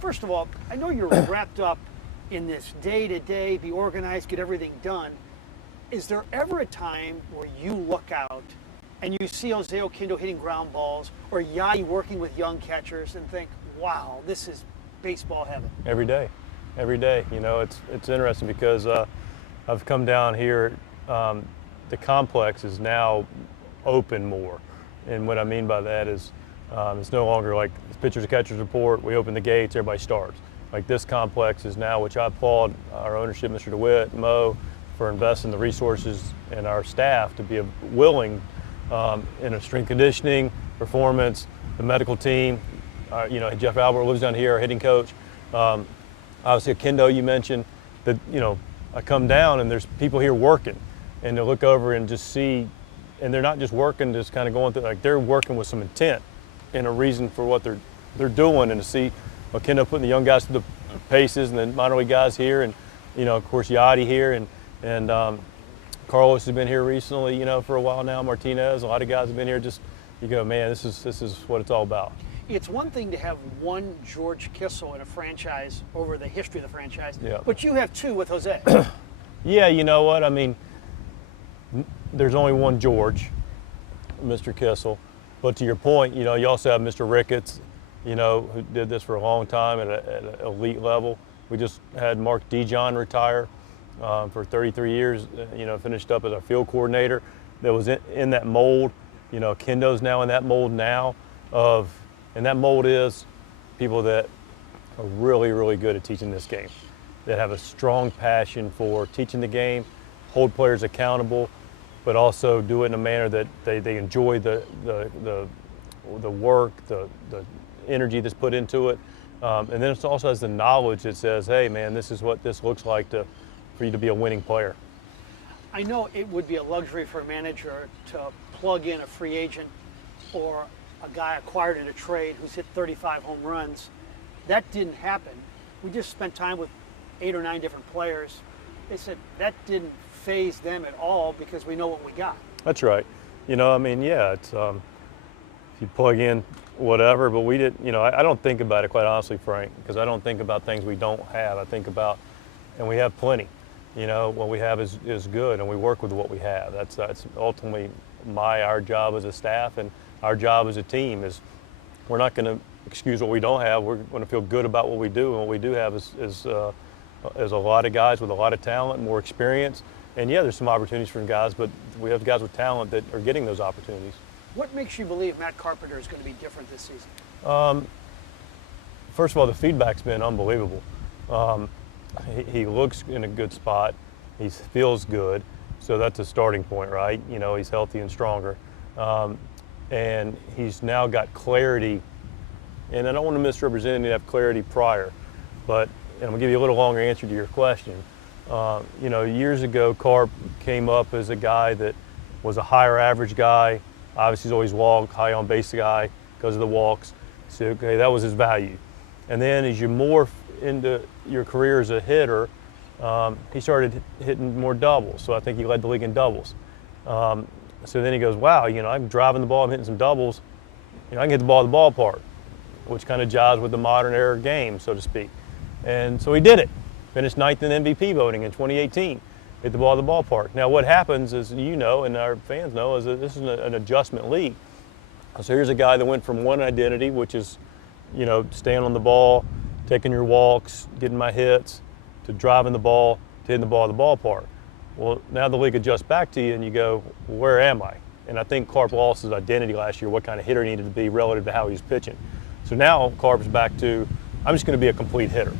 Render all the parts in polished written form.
First of all, I know you're wrapped up in this day-to-day, be organized, get everything done. Is there ever a time where you look out and you see Jose Oquendo hitting ground balls or Yadi working with young catchers and think, wow, this is baseball heaven? Every day. Every day. You know, it's interesting because I've come down here. The complex is now open more. And what I mean by that is it's no longer like pitchers and catchers report, we open the gates, everybody starts. Like this complex is now, which I applaud our ownership, Mr. DeWitt, Mo, for investing the resources and our staff to be willing in a strength conditioning, performance, the medical team. You know, Jeff Albert lives down here, our hitting coach. Obviously, Oquendo, you mentioned that, you know, I come down and there's people here working, and to look over and just see, and they're not just working, just kind of going through, like they're working with some intent and a reason for what they're doing, and to see Oquendo putting the young guys through the paces, and then minor league guys here, and you know, of course, Yadi here, and Carlos has been here recently, you know, for a while now. Martinez, a lot of guys have been here. Just you go, man, this is what it's all about. It's one thing to have one George Kissel in a franchise over the history of the franchise, but you have two with Jose. Yeah, you know what? I mean, there's only one George, Mr. Kissel. But to your point, you know, you also have Mr. Ricketts, you know, who did this for a long time at an elite level. We just had Mark Dijon retire for 33 years, you know, finished up as our field coordinator. That was in that mold. You know, Kendo's now in that mold now and that mold is people that are really, really good at teaching this game, that have a strong passion for teaching the game, hold players accountable, but also do it in a manner that they enjoy the work, the energy that's put into it. And then it also has the knowledge that says, hey, man, this is what this looks like for you to be a winning player. I know it would be a luxury for a manager to plug in a free agent or a guy acquired in a trade who's hit 35 home runs. That didn't happen. We just spent time with 8 or 9 different players. They said that didn't phase them at all because we know what we got. That's right. You know, I mean, yeah, it's if you plug in whatever, but we didn't, you know, I don't think about it, quite honestly, Frank, because I don't think about things we don't have. I think about, and we have plenty. You know, what we have is good, and we work with what we have. That's ultimately our job as a staff, and our job as a team is we're not going to excuse what we don't have. We're going to feel good about what we do, and what we do have is a lot of guys with a lot of talent, more experience. And yeah, there's some opportunities for guys, but we have guys with talent that are getting those opportunities. What makes you believe Matt Carpenter is going to be different this season? First of all, the feedback's been unbelievable. He looks in a good spot. He feels good. So that's a starting point, right? You know, he's healthy and stronger. And he's now got clarity. And I don't want to misrepresent him to have clarity prior, but and I'm going to give you a little longer answer to your question. You know, years ago, Carp came up as a guy that was a higher average guy. Obviously, he's always walked, high on base guy because of the walks. So, okay, that was his value. And then as you morph into your career as a hitter, he started hitting more doubles. So I think he led the league in doubles. So then he goes, wow, you know, I'm driving the ball, I'm hitting some doubles. You know, I can hit the ball at the ballpark, which kind of jives with the modern era game, so to speak. And so he did it. Finished 9th in MVP voting in 2018. Hit the ball at the ballpark. Now what happens is, you know, and our fans know, is that this is an adjustment league. So here's a guy that went from one identity, which is, you know, staying on the ball, taking your walks, getting my hits, to driving the ball, to hitting the ball at the ballpark. Well, now the league adjusts back to you and you go, well, where am I? And I think Carp lost his identity last year, what kind of hitter he needed to be relative to how he was pitching. So now Carp's back to, I'm just going to be a complete hitter.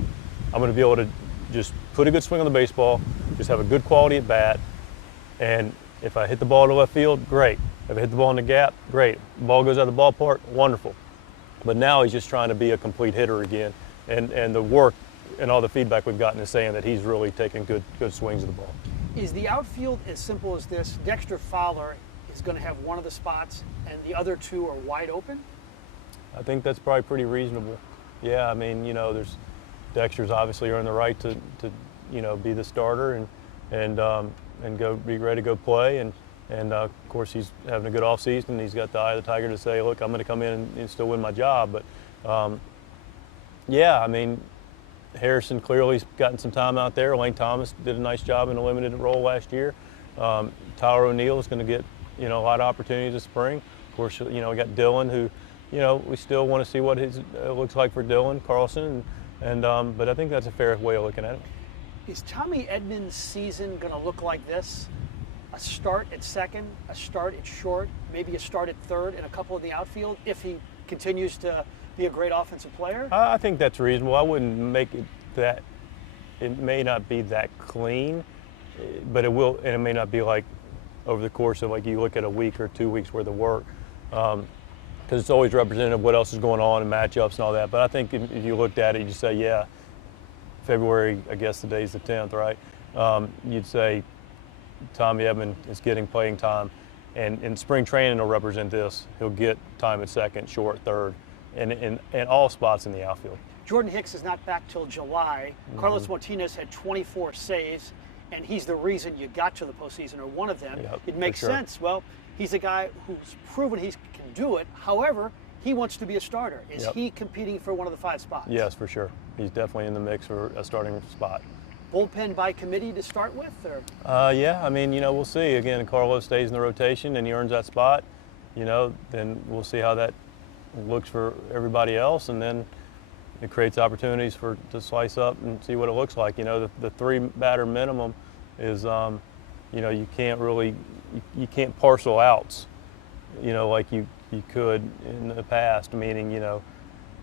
I'm going to be able to just put a good swing on the baseball, just have a good quality at bat, and if I hit the ball to left field, great. If I hit the ball in the gap, great. The ball goes out of the ballpark, wonderful. But now he's just trying to be a complete hitter again, and the work and all the feedback we've gotten is saying that he's really taking good swings of the ball. Is the outfield as simple as this? Dexter Fowler is going to have one of the spots, and the other two are wide open? I think that's probably pretty reasonable. Yeah, I mean, you know, Dexter's obviously earned the right to you know, be the starter and go be ready to go play, and of course he's having a good offseason. He's got the eye of the tiger to say, look, I'm going to come in and still win my job. But Yeah, I mean, Harrison clearly's gotten some time out there. Lane Thomas did a nice job in a limited role last year. Tyler O'Neill is going to get, a lot of opportunities this spring. Of course, we got Dylan, who, we still want to see what his looks like for Dylan Carlson, but I think that's a fair way of looking at it. Is Tommy Edmonds' season going to look like this? A start at second, a start at short, maybe a start at third, and a couple in the outfield if he continues to be a great offensive player? I think that's reasonable. I wouldn't make it that. It may not be that clean, but it will, and it may not be like over the course of, like, you look at a week or 2 weeks worth of work, because it's always representative of what else is going on and matchups and all that. But I think if you looked at it, you just say, yeah, February, I guess the day's the 10th, right? You'd say Tommy Edmonds is getting playing time, and in spring training will represent this. He'll get time at second, short, third, and all spots in the outfield. Jordan Hicks is not back till July. Carlos Martinez had 24 saves, and he's the reason you got to the postseason, or one of them. Yep, it makes for sure. sense. Well, he's a guy who's proven he can do it. However, he wants to be a starter. Is Yep. he competing for one of the 5 spots? Yes, for sure. He's definitely in the mix for a starting spot. Bullpen by committee to start with, or? Yeah, I mean, we'll see. Again, Carlos stays in the rotation and he earns that spot, then we'll see how that looks for everybody else, and then it creates opportunities to slice up and see what it looks like. The 3-batter minimum is, you can't parcel outs, like you could in the past, meaning,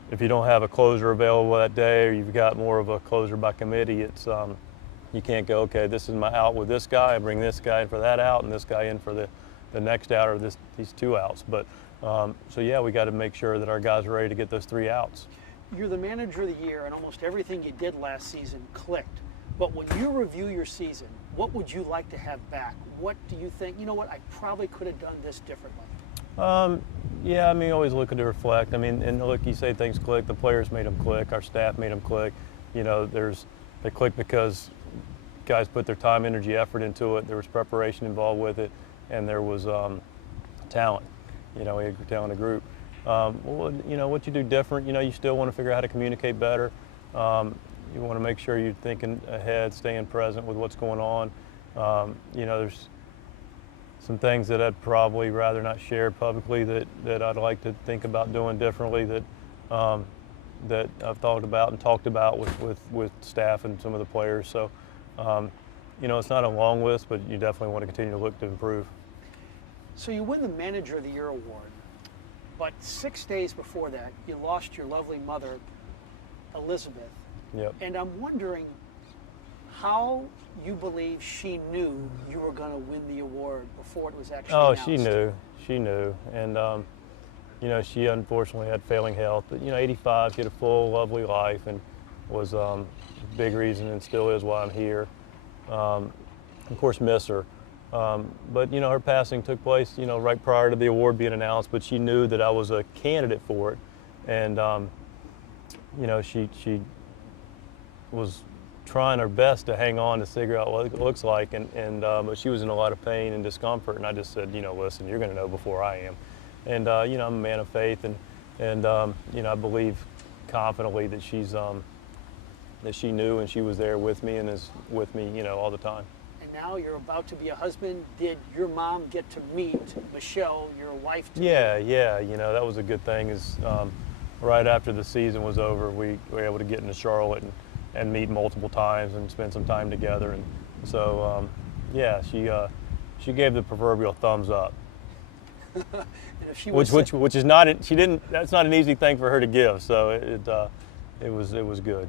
if you don't have a closer available that day, or you've got more of a closer by committee, it's you can't go, okay, this is my out with this guy, I bring this guy in for that out, and this guy in for the next out, or these 2 outs. But so yeah, we got to make sure that our guys are ready to get those 3 outs. You're the manager of the year, and almost everything you did last season clicked. But when you review your season, what would you like to have back? What do you think, I probably could have done this differently? Yeah, I mean, always looking to reflect. I mean, and look, you say things click. The players made them click. Our staff made them click. They click because guys put their time, energy, effort into it. There was preparation involved with it, and there was talent. We had a talented group. What you do different, you still want to figure out how to communicate better. You want to make sure you're thinking ahead, staying present with what's going on. There's some things that I'd probably rather not share publicly that I'd like to think about doing differently, that I've thought about and talked about with staff and some of the players. So, it's not a long list, but you definitely want to continue to look to improve. So you win the Manager of the Year award, but 6 days before that, you lost your lovely mother, Elizabeth. Yep. And I'm wondering how you believe she knew you were going to win the award before it was actually announced. She knew. And, she unfortunately had failing health. But, 85, she had a full, lovely life, and was a big reason, and still is, why I'm here. Of course, miss her. But, her passing took place, right prior to the award being announced, but she knew that I was a candidate for it. And, she was trying her best to hang on to figure out what it looks like, but she was in a lot of pain and discomfort, and I just said, listen, you're going to know before I am. And, I'm a man of faith, and I believe confidently that that she knew, and she was there with me and is with me, all the time. And now you're about to be a husband. Did your mom get to meet Michelle, your wife? Yeah, that was a good thing. Is right after the season was over, we were able to get into Charlotte and meet multiple times and spend some time together. And so, she gave the proverbial thumbs up. And if she which is not, she didn't, that's not an easy thing for her to give. So it was good.